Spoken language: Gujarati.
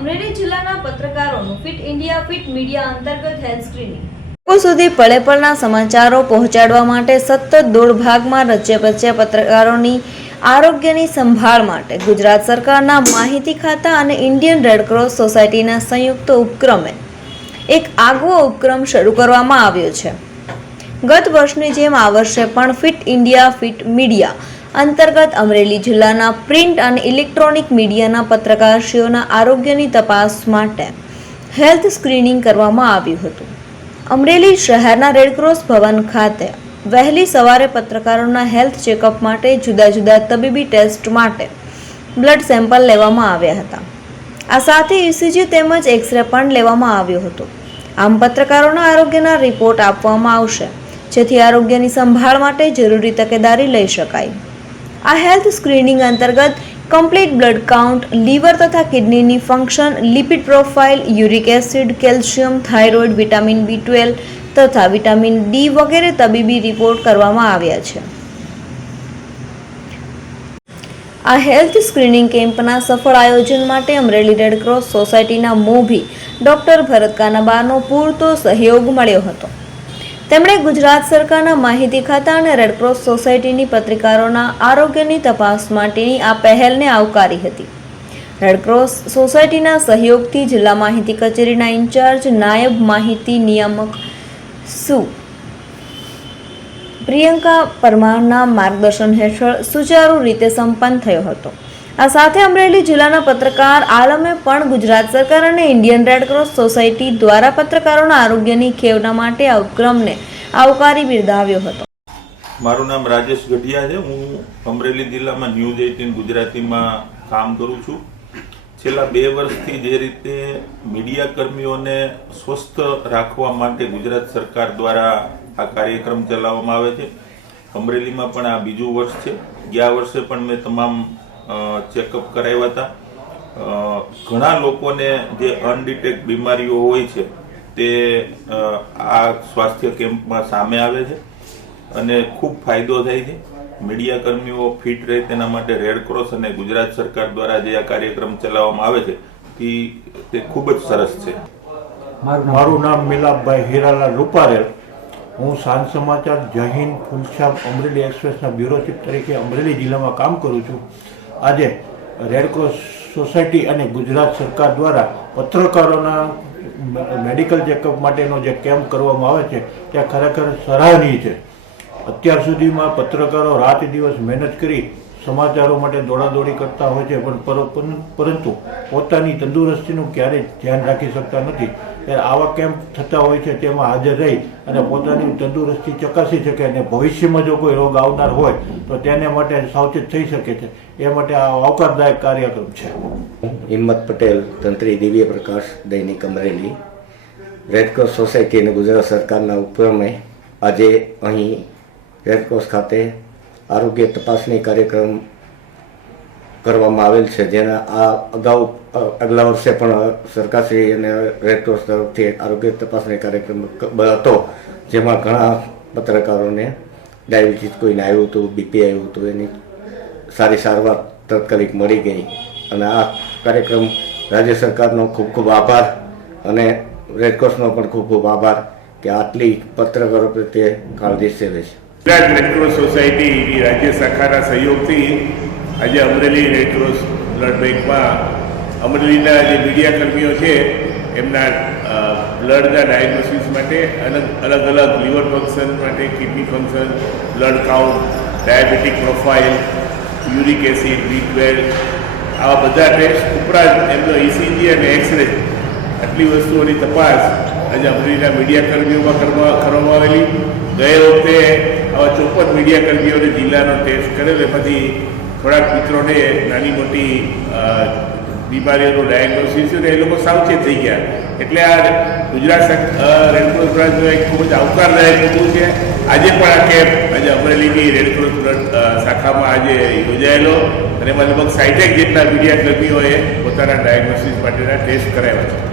અમરેલી જિલ્લાના પત્રકારોનું ફિટ ઇન્ડિયા ફિટ મીડિયા અંતર્ગત હેલ્થ સ્ક્રીનિંગ લોકો સુધી પળે પળના સમાચારો પહોંચાડવા માટે સતત દોડભાગમાં રચ્યા પત્રકારોની આરોગ્યની સંભાળ માટે ગુજરાત સરકારના માહિતી ખાતા અને ઇન્ડિયન રેડક્રોસ સોસાયટીના સંયુક્ત ઉપક્રમે એક આગવો ઉપક્રમ શરૂ કરવામાં આવ્યો છે। ગત વર્ષની જેમ આ વર્ષે પણ ફિટ ઇન્ડિયા ફિટ મીડિયા અંતર્ગત અમરેલી જિલ્લાના પ્રિન્ટ અને ઇલેક્ટ્રોનિક મીડિયાના પત્રકારશ્રીઓના આરોગ્યની તપાસ માટે હેલ્થ સ્ક્રીનિંગ કરવામાં આવ્યું હતું। અમરેલી શહેરના રેડક્રોસ ભવન ખાતે વહેલી સવારે પત્રકારોના હેલ્થ ચેકઅપ માટે જુદા જુદા તબીબી ટેસ્ટ માટે બ્લડ સેમ્પલ લેવામાં આવ્યા હતા। આ સાથે ઇસીજી તેમજ એક્સરે પણ લેવામાં આવ્યો હતો। આમ પત્રકારોના આરોગ્યના રિપોર્ટ આપવામાં આવશે, જેથી આરોગ્યની સંભાળ માટે જરૂરી તકેદારી લઈ શકાય। આ હેલ્થ સ્ક્રીનિંગ અંતર્ગત કમ્પ્લીટ બ્લડ કાઉન્ટ, લીવર તથા કિડનીની function, lipid profile, uric acid, calcium, thyroid, vitamin B12 તથા વિટામિન D વગેરે તબીબી રિપોર્ટ કરવામાં આવ્યા છે। આ હેલ્થ સ્ક્રીનિંગ કેમ્પના સફળ આયોજન માટે અમરેલી રેડક્રોસ સોસાયટીના મોભી ડોક્ટર ભરત કાનાબાનો પૂરતો સહયોગ મળ્યો હતો। તેમણે ગુજરાત સરકારના માહિતી ખાતા અને રેડક્રોસ સોસાયટીની પત્રકારોના આરોગ્યની તપાસ માટેની આ પહેલને આવકારી હતી। રેડક્રોસ સોસાયટીના સહયોગથી જિલ્લા માહિતી કચેરીના ઇન્ચાર્જ નાયબ માહિતી નિયામક પ્રિયંકા પરમારના માર્ગદર્શન હેઠળ સુચારુ રીતે સંપન્ન થયો હતો। આ સાથે અમરેલી જિલ્લાના પત્રકાર આલમે પણ ગુજરાત સરકાર અને ઇન્ડિયન રેડક્રોસ સોસાયટી દ્વારા પત્રકારોના આરોગ્યની ખેવના માટે આ ઉપક્રમને આવકારી બિરદાવ્યો હતો। મારું નામ રાજેશ ગઢિયા છે। હું અમરેલી જિલ્લામાં ન્યૂઝ 18 ગુજરાતીમાં કામ કરું છું। છેલ્લા 2 વર્ષથી જે રીતે મીડિયા કર્મીઓને સ્વસ્થ રાખવા માટે ગુજરાત સરકાર દ્વારા આ કાર્યક્રમ ચલાવવામાં આવે છે। અમરેલીમાં પણ આ બીજું વર્ષ છે। ગયા વર્ષે પણ મેં તમામ ચેકઅપ કરાવ્યા હતા। ઘણા લોકોને જે અનડિટેક્ટ બીમારીઓ હોય છે તે આ સ્વાસ્થ્ય કેમ્પમાં સામે આવે છે અને ખૂબ ફાયદો થાય છે। મીડિયા કર્મીઓ ફિટ રહે તેના માટે રેડક્રોસ અને ગુજરાત સરકાર દ્વારા જે આ કાર્યક્રમ ચલાવવામાં આવે છે તે ખૂબ જ સરસ છે। મારું નામ મિલાપભાઈ હીરાલાલ રૂપારેલ। હું સાંજ સમાચાર જય હિન્દ ફૂલછાપ અમરેલી એક્સપ્રેસના બ્યુરો ચીફ તરીકે અમરેલી જિલ્લામાં કામ કરું છું। આજે રેડક્રોસ સોસાયટી અને ગુજરાત સરકાર દ્વારા પત્રકારોના મેડિકલ ચેકઅપ માટેનો જે કેમ્પ કરવામાં આવે છે તે ખરેખર સરાહનીય છે। અત્યાર સુધીમાં પત્રકારો રાત દિવસ મહેનત કરી સમાચારો માટે દોડાદોડી કરતા હોય છે, પરંતુ પોતાની તંદુરસ્તીનું ક્યારેય ધ્યાન રાખી શકતા નથી। ત્યારે આવા કેમ્પ થતા હોય છે, તેમાં હાજર રહી અને પોતાની તંદુરસ્તી ચકાસી શકે અને ભવિષ્યમાં જો કોઈ રોગ આવનાર હોય તો તેને માટે સાવચેત થઈ શકે છે। એ માટે આ આવકારદાયક કાર્યક્રમ છે। હિંમત પટેલ, તંત્રી દિવ્ય પ્રકાશ, દૈનિક અમરેલી। રેડક્રોસ સોસાયટી અને ગુજરાત સરકારના ઉપક્રમે આજે અહીં રેડક્રોસ ખાતે આરોગ્ય તપાસણી કાર્યક્રમ કરવામાં આવેલ છે, જેના આગલા વર્ષે પણ સરકારશ્રી અને રેડક્રોસ તરફથી આરોગ્ય તપાસણી કાર્યક્રમ હતો, જેમાં ઘણા પત્રકારોને ડાયાબિટીસ કોઈને આવ્યું હતું, બીપી આવ્યું હતું, એની સારી સારવાર તાત્કાલિક મળી ગઈ। અને આ કાર્યક્રમ રાજ્ય સરકારનો ખૂબ ખૂબ આભાર અને રેડક્રોસનો પણ ખૂબ ખૂબ આભાર કે આટલી પત્રકારો પ્રત્યે કાળજી સેવે છે। ગુજરાત રેડક્રોસ સોસાયટી રાજ્ય શાખાના સહયોગથી આજે અમરેલી રેડક્રોસ બ્લડ બેંકમાં અમરેલીના જે મીડિયા કર્મીઓ છે એમના બ્લડના ડાયગ્નોસિસ માટે અલગ અલગ લીવર ફંક્શન માટે, kidney function, blood count, diabetic profile, uric acid, B12 આવા બધા ટેસ્ટ ઉપરાંત એમનો ECG અને એક્સરે આટલી વસ્તુઓની તપાસ આજે અમરેલીના મીડિયા કર્મીઓમાં કરવામાં આવેલી। ગયે વખતે આવા 54 મીડિયા કર્મીઓને જિલ્લાનો ટેસ્ટ કરેલ, એમાંથી થોડાક મિત્રોને નાની મોટી બીમારીઓનું ડાયગ્નોસિસ છે, એ લોકો સાવચેત થઈ ગયા। એટલે આ ગુજરાત રેડક્રોસ બ્રાન્ચનો એક ખૂબ જ આવકારદાયક મુદ્દો છે। આજે પણ આ કેમ્પ આજે અમરેલીની રેડક્રોસ શાખામાં આજે યોજાયેલો અને એમાં લગભગ 60 જેટલા મીડિયા કર્મીઓએ પોતાના ડાયગ્નોસિસ માટેના ટેસ્ટ કરાવ્યા છે।